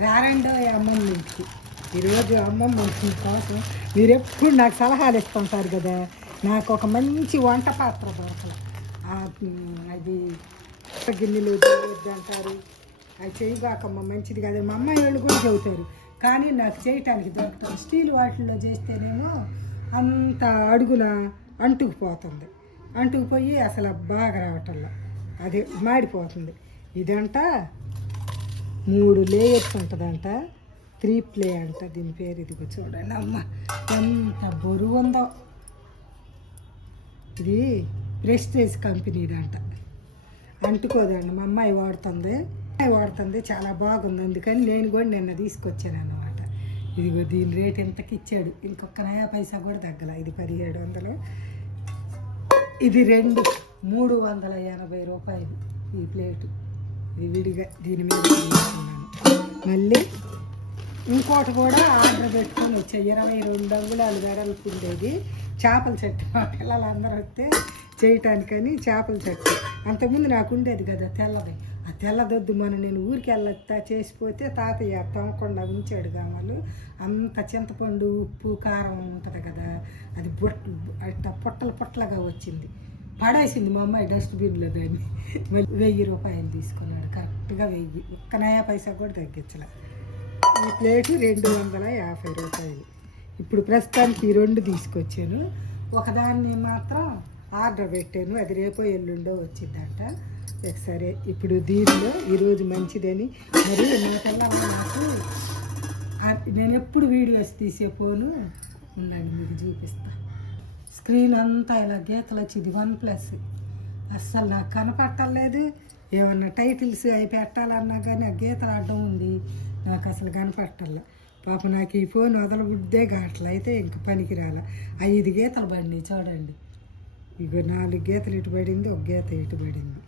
రారండో ఈ అమ్మమ్మ నుంచి. ఈరోజు అమ్మమ్మ వచ్చిన కోసం మీరు ఎప్పుడు నాకు సలహాలు ఇస్తుంటారు కదా? నాకు ఒక మంచి వంట పాత్ర దొరకల అది గిన్నెలు అంటారు. అది చేయబాకమ్మ మంచిది కాదు. మా అమ్మాయి వాళ్ళు కూడా చెబుతారు. కానీ నాకు చేయటానికి దొరకటం స్టీల్ వాటిల్లో చేస్తేనేమో అంత అడుగున అంటుకుపోతుంది. అంటుకుపోయి అసలు బాగా రావటంలా. అది మాడిపోతుంది. ఇదంట మూడు లేయర్స్ ఉంటుందంట. త్రీ ప్లే అంట దీని పేరు. ఇదిగో చూడండి అమ్మ. ఎంత బరువు ఉందో ఇది ప్రెస్టేజ్ కంపెనీదంట. అంటుకోదండి మా అమ్మాయి వాడుతుంది. అమ్మాయి వాడుతుంది. చాలా బాగుంది. అందుకని నేను కూడా నిన్న తీసుకొచ్చాను అన్నమాట ఇదిగో దీని రేట్ ఎంతకి ఇచ్చాడు ఇంకొక నయా పైసా కూడా తగ్గల. ఇది పదిహేడు వందలు. ఇది రెండు. మూడు వందల ఎనభై రూపాయలు ఈ ప్లేటు. విడిగా దీని మీద మళ్ళీ ఇంకోటి కూడా ఆర్డర్ పెట్టుకొని వచ్చే ఇరవై రెండు అంగుళాలు వెడల్పు ఉండేది చేపల చెట్టు మా పిల్లలందరూ వస్తే చేయటానికని చేపల చెట్టు. అంతకుముందు నాకు ఉండేది కదా తెల్లది. ఆ తెల్లదొద్దు మనం నేను ఊరికి వెళ్ళొస్తా చేసిపోతే తాతయ్య తమ్మకుండా ఉంచాడు కావాలి అంత చింతపండు ఉప్పు కారం ఉంటుంది కదా. అది బొట్ అట్ట పొట్టలు పొట్టలుగా వచ్చింది. పడేసింది మా అమ్మాయి డస్ట్బిన్లో దాన్ని. మళ్ళీ వెయ్యి రూపాయలు తీసుకున్నాడు. కరెక్ట్గా వెయ్యి. ఒక్క నయా పైసా కూడా తగ్గించలే. ఈ ప్లేటు రెండు వందల యాభై రూపాయలు. ఇప్పుడు ప్రస్తుతానికి ఈ రెండు తీసుకొచ్చాను. ఒకదాన్ని మాత్రం ఆర్డర్ పెట్టాను. అది రేపో ఎల్లుండో వచ్చిందంట. సరే ఇప్పుడు దీనిలో ఈరోజు మంచిదని. మరి నా నాకు నేను ఎప్పుడు వీడియోస్ తీసే ఫోను ఉండండి మీకు చూపిస్తాను స్క్రీన్ అంతా ఇలా గీతలు వచ్చింది వన్ ప్లస్. అస్సలు నాకు కనపట్టలేదు. ఏమన్నా టైటిల్స్ అవి పెట్టాలన్నా కానీ ఆ గీతలు ఆడడం ఉంది. నాకు అసలు కనపట్టలే. పాప నాకు ఈ ఫోన్ వదలబుద్దే కావట్లే. అయితే ఇంక పనికిరాల ఐదు గీతలు పడినాయి చూడండి. ఇక నాలుగు గీతలు ఇటు పడింది ఒక గీత ఇటు పడింది.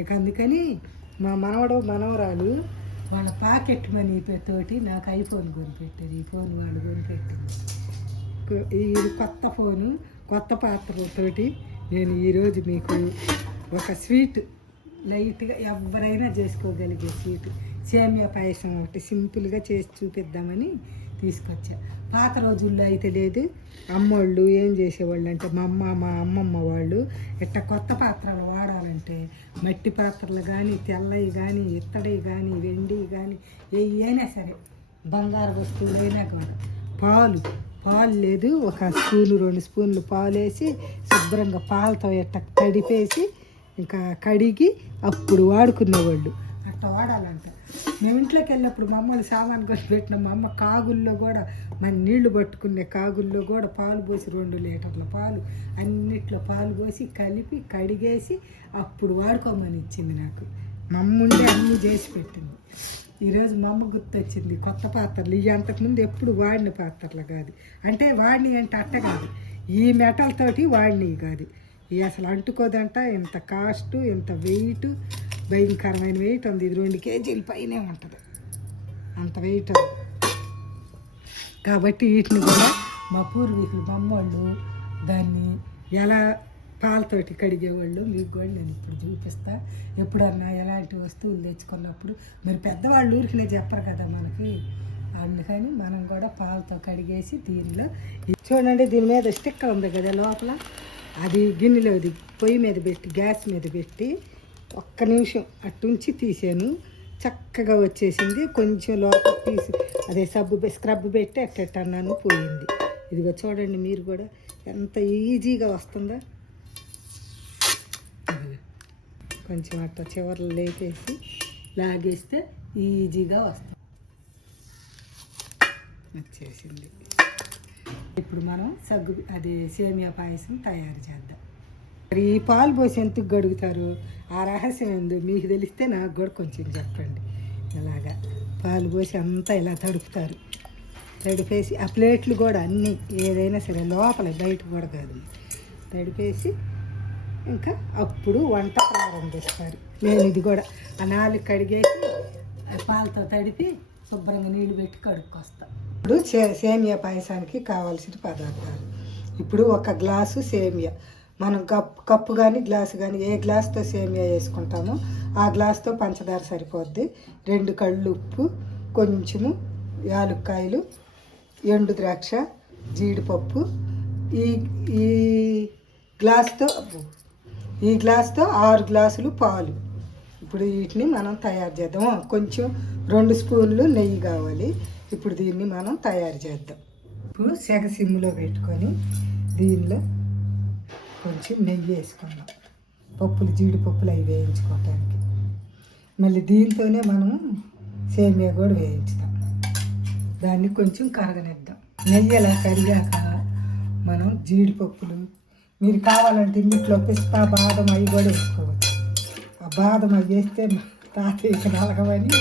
ఇక అందుకని మా మనవడు మనవరాలు వాళ్ళ పాకెట్ మనీ తోటి నాకు ఐఫోన్ కొనిపెట్టారు. ఈ ఫోన్ వాళ్ళు కొనిపెట్టింది. ఇది కొత్త ఫోను కొత్త పాత్రలతోటి నేను ఈరోజు మీకు ఒక స్వీట్ లైట్గా ఎవరైనా చేసుకోగలిగే స్వీట్. సేమియా పాయసం ఒకటి సింపుల్గా చేసి చూపిద్దామని తీసుకొచ్చా. పాత రోజుల్లో అయితే లేదు. అమ్మోళ్ళు ఏం చేసేవాళ్ళు అంటే మా అమ్మ మా అమ్మమ్మ వాళ్ళు ఇట్ట కొత్త పాత్రలు వాడాలంటే మట్టి పాత్రలు కానీ తెల్లవి కానీ ఇత్తడి కానీ వెండి కానీ ఏవైనా సరే బంగారు వస్తువులైనా కూడా పాలు పాలు లేదు. ఒక స్పూను రెండు స్పూన్లు పాలు వేసి శుభ్రంగా పాలతో ఎట్ట తడిపేసి ఇంకా కడిగి అప్పుడు వాడుకునేవాళ్ళు. అట్లా వాడాలంట. మేము ఇంట్లోకి వెళ్ళినప్పుడు మా అమ్మలు సామాన్ కొని పెట్టిన మా అమ్మ కాగుల్లో కూడా మన నీళ్ళు పట్టుకునే కాగుల్లో కూడా పాలు పోసి రెండు లీటర్ల పాలు అన్నిట్లో పాలు పోసి కలిపి కడిగేసి అప్పుడు వాడుకోమని ఇచ్చింది నాకు. మమ్ముండే అన్నీ చేసి పెట్టింది. ఈరోజు మా అమ్మ గుర్తొచ్చింది కొత్త పాత్రలు. ఇవి అంతకుముందు ఎప్పుడు వాడిన పాత్రలు కాదు. అంటే వాడిని అంటే అట్ట కాదు. ఈ మెటల్తోటి వాడిని కాదు. ఇవి అసలు అంటుకోదంట ఇంత కాస్ట్ ఇంత వెయిట్ భయంకరమైన వెయిట్ ఉంది. ఇది రెండు కేజీల పైనే ఉంటుంది. అంత వెయిట్ కాబట్టి వీటిని కూడా మా పూర్వీకులు బొమ్మళ్ళు దాన్ని ఎలా పాలతోటి కడిగేవాళ్ళు. మీకు కూడా నేను ఇప్పుడు చూపిస్తా. ఎప్పుడన్నా ఎలాంటి వస్తువులు తెచ్చుకున్నప్పుడు మరి పెద్దవాళ్ళు ఊరికినే చెప్పరు కదా మనకి. అందుకని మనం కూడా పాలతో కడిగేసి దీనిలో ఇది చూడండి దీని మీద స్టిక్కర్ ఉంది కదా లోపల. అది గిన్నెలో పొయ్యి మీద పెట్టి గ్యాస్ మీద పెట్టి ఒక్క నిమిషం అట్టుంచి తీసాను. చక్కగా వచ్చేసింది. కొంచెం లోపల తీసి అదే సబ్బు స్క్రబ్ పెట్టి అట్టట్టన్నాను పోయింది. ఇదిగో చూడండి మీరు కూడా ఎంత ఈజీగా వస్తుందో. కొంచెం అట్ట చివర్లు లేపేసి లాగేస్తే ఈజీగా వస్తుంది. వచ్చేసింది. ఇప్పుడు మనం సగ్గు అదే సేమియా పాయసం తయారు చేద్దాం. మరి ఈ పాలు పోసి ఎందుకు గడుగుతారు? ఆ రహస్యం ఎందు మీకు తెలిస్తే నాకు కూడా కొంచెం చెప్పండి. ఇలాగా పాలు పోసి అంతా ఇలా తడుపుతారు. తడిపేసి ఆ ప్లేట్లు కూడా అన్నీ ఏదైనా సరే లోపల బయట కూడా కాదు. తడిపేసి ఇంకా అప్పుడు వంట ప్రారంభిస్తారు నేను ఇది కూడా ఆ నాలుగు కడిగేసి పాలతో తడిపి శుభ్రంగా నీళ్ళు పెట్టి కడుక్కొస్తా. ఇప్పుడు సే సేమియా పాయసానికి కావాల్సిన పదార్థాలు. ఇప్పుడు ఒక గ్లాసు సేమియా. మనం కప్ కప్పు కానీ గ్లాసు కానీ ఏ గ్లాస్తో సేమియా వేసుకుంటామో ఆ గ్లాస్తో పంచదార సరిపోద్ది. రెండు కళ్ళు ఉప్పు కొంచెము యాలుక్కాయలు ఎండు ద్రాక్ష జీడిపప్పు. ఈ ఈ గ్లాస్తో ఈ గ్లాస్తో ఆరు గ్లాసులు పాలు. ఇప్పుడు వీటిని మనం తయారు చేద్దాం. కొంచెం రెండు స్పూన్లు నెయ్యి కావాలి. ఇప్పుడు దీన్ని మనం తయారు చేద్దాం. ఇప్పుడు సెగ సిమ్లో పెట్టుకొని దీనిలో కొంచెం నెయ్యి వేసుకుందాం. పప్పులు జీడిపప్పులు అవి వేయించుకోవటానికి. మళ్ళీ దీంతోనే మనం సేమియా కూడా వేయించుతాం. దాన్ని కొంచెం కరగనిద్దాం. నెయ్యి అలా కరిగాక మనం జీడిపప్పులు మీరు కావాలంటే ఇంట్లో పిస్తా బాదం అవి కూడా వేసుకోవచ్చు. ఆ బాదం అవి వేస్తే తాతయ్యకి నలగమని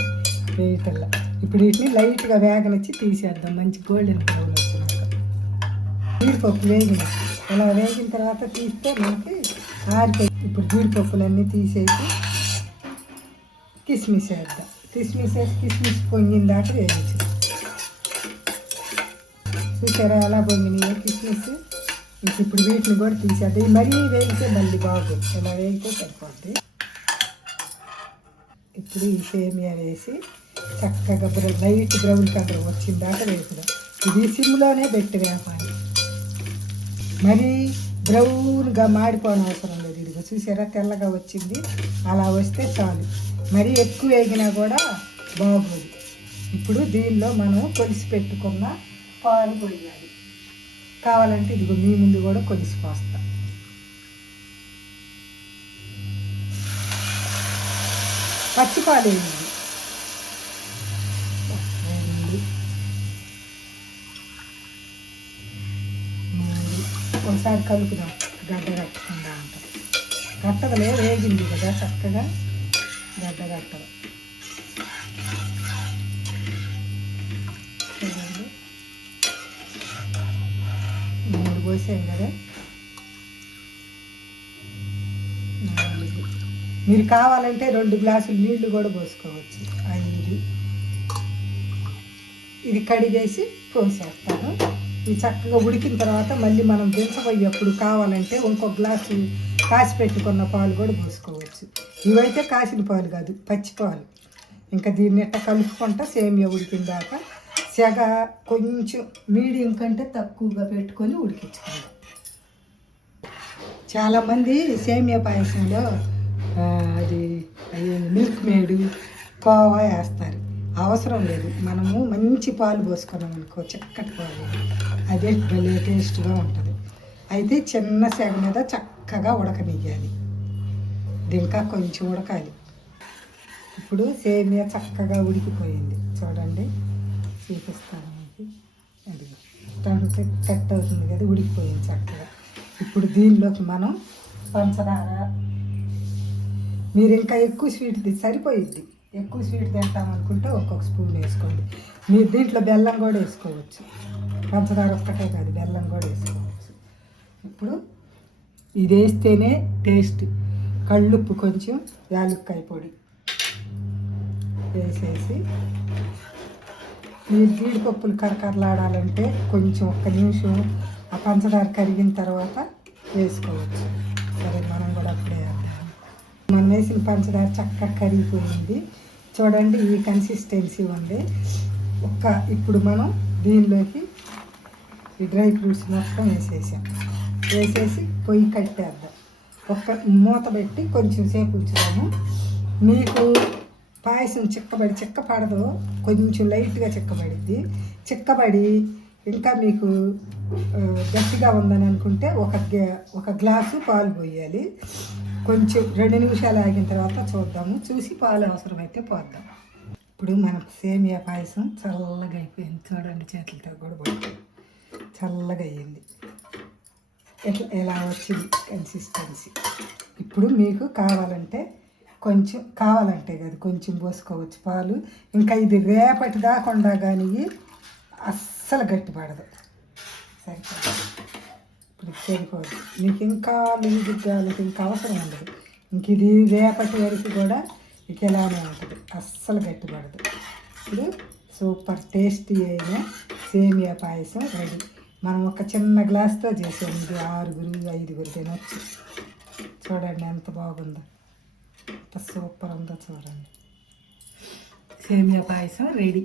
వేయటల్లా ఇప్పుడు వీటిని లైట్గా వేగనిచ్చి తీసేద్దాం. మంచి గోల్డెన్ కలర్ వచ్చినాక. జీడిపప్పు వేగిన అలా వేగిన తర్వాత తీస్తే మనకి ఆరిపోయి ఇప్పుడు జీడిపప్పులన్నీ తీసేసి కిస్మిస్ వేద్దాం. కిస్మిస్ వేసి కిస్మిస్ పొంగిన దాకా వేయించు చూసారా ఎలా పొంగినాయో కిస్మిస్? ఇప్పుడు వీటిని కూడా తీసేద్దాం ఇవి మరీ వేగితే మళ్ళీ బాగుంది ఇలా వేగితే సరిపోద్ది ఇప్పుడు ఈ సేమియా వేసి చక్కగా బ్రౌన్ లైట్ బ్రౌన్ కలర్ వచ్చిన దాకా వేసుదాం ఇది సిమ్లోనే పెట్టి వేపాలి మరి బ్రౌన్గా మాడిపోవడం అవసరం లేదు ఇదిగో చూసారా తెల్లగా వచ్చింది అలా వస్తే చాలు మరీ ఎక్కువ వేగినా కూడా బాగోదు ఇప్పుడు దీనిలో మనం కొలిసి పెట్టుకున్న పాలు పోయాలి కావాలంటే ఇదిగో మీ ముందు కూడా కొలిసి పోస్తా పచ్చి వేయండి ఒకసారి కలుపుదాం. గడ్డ కట్టకుండా ఉంటుంది కట్టదలే వేగింది కదా చక్కగా. గడ్డ కట్టదు చూడండి వచ్చాయి కదా. మీరు కావాలంటే రెండు గ్లాసులు నీళ్ళు కూడా పోసుకోవచ్చు. ఐదు. ఇది కడిగేసి పోసేస్తాను. ఇది చక్కగా ఉడికిన తర్వాత మళ్ళీ మనం దించబోయేప్పుడు కావాలంటే ఇంకో గ్లాసు కాసి పెట్టుకున్న పాలు కూడా పోసుకోవచ్చు. ఇవైతే కాసిన పాలు కాదు పచ్చి పాలు. ఇంకా దీన్ని ఎట్ట కలుపుకుంటా సేమియా ఉడికిన దాకా సెగ కొంచెం మీడియం కంటే తక్కువగా పెట్టుకొని ఉడికించుకోవాలి. చాలామంది సేమియా పాయసంలో అది మిల్క్ మేడు కోవా వేస్తారు. అవసరం లేదు. మనము మంచి పాలు పోసుకున్నాం అనుకో చక్కటి పాలు అదే భలే టేస్ట్గా ఉంటుంది. అయితే చిన్న సెగ మీద చక్కగా ఉడకనియ్యాలి. ఇది ఇంకా కొంచెం ఉడకాలి. ఇప్పుడు సేమియా చక్కగా ఉడికిపోయింది. చూడండి. చూపిస్తాను మీకు అది టంగు కట్ అవుతుంది కదా ఉడికిపోయింది చక్కగా. ఇప్పుడు దీనిలోకి మనం పంచదార. మీరు ఇంకా ఎక్కువ స్వీట్ తి- సరిపోయిద్ది. ఎక్కువ స్వీట్ తింటామనుకుంటే ఒక్కొక్క స్పూన్ వేసుకోండి. మీరు దీంట్లో బెల్లం కూడా వేసుకోవచ్చు. పంచదార ఒక్కటే కాదు బెల్లం కూడా వేసుకోవచ్చు. ఇప్పుడు ఇది వేస్తేనే టేస్ట్ కళ్ళుప్పు కొంచెం యాలుక్కాయ పొడి వేసేసి ఈ జీడిపప్పులు కరకరలాడాలంటే కొంచెం ఒక్క నిమిషం ఆ పంచదార కరిగిన తర్వాత వేసుకోవచ్చు. సరే మనం కూడా అప్పుడే మనం వేసిన పంచదార చక్కగా కరిగిపోయింది. చూడండి ఈ కన్సిస్టెన్సీ ఉంది. ఒక్క ఇప్పుడు మనం దీనిలోకి ఈ డ్రై ఫ్రూట్స్ మొత్తం వేసేసాం. వేసేసి పొయ్యి కట్టేద్దాం. ఒక్క మూత పెట్టి కొంచెం సేపు ఉంచుదాము. మీకు పాయసం చిక్కబడి చిక్కపడదు. కొంచెం లైట్గా చిక్కబడిద్ది. చిక్కబడి ఇంకా మీకు గట్టిగా ఉందని అనుకుంటే ఒక ఒక గ్లాసు పాలు పోయాలి. కొంచెం రెండు నిమిషాలు ఆగిన తర్వాత చూద్దాము. చూసి పాలు అవసరమైతే పోద్దాం. ఇప్పుడు మన సేమియా పాయసం చల్లగా అయిపోయింది. చూడండి చేతులతో కూడా పడుతుంది చల్లగా అయ్యింది. ఎట్లా ఎలా వచ్చింది? కన్సిస్టెన్సీ. ఇప్పుడు మీకు కావాలంటే కొంచెం కావాలంటే కదా కొంచెం పోసుకోవచ్చు పాలు. ఇంకా ఇది రేపటి దాకుండా కానీ అస్సలు గట్టిపడదు. సరిపోదు. ఇప్పుడు సరిపోదు. మీకు ఇంకా మీకు కావాలి ఇంకా అవసరం ఉండదు. ఇంక ఇది రేపటి వరకు కూడా ఇక ఇలానే ఉంటుంది. అస్సలు గట్టిపడదు. ఇప్పుడు సూపర్ టేస్టీ అయిన సేమియా పాయసం రెడీ. మనం ఒక చిన్న గ్లాస్తో చేసాము ఇది ఆరుగురు ఐదుగురు తినొచ్చు. చూడండి ఎంత బాగుందో. ఎంత సూపర్ ఉందో చూడండి సేమియా పాయసం రెడీ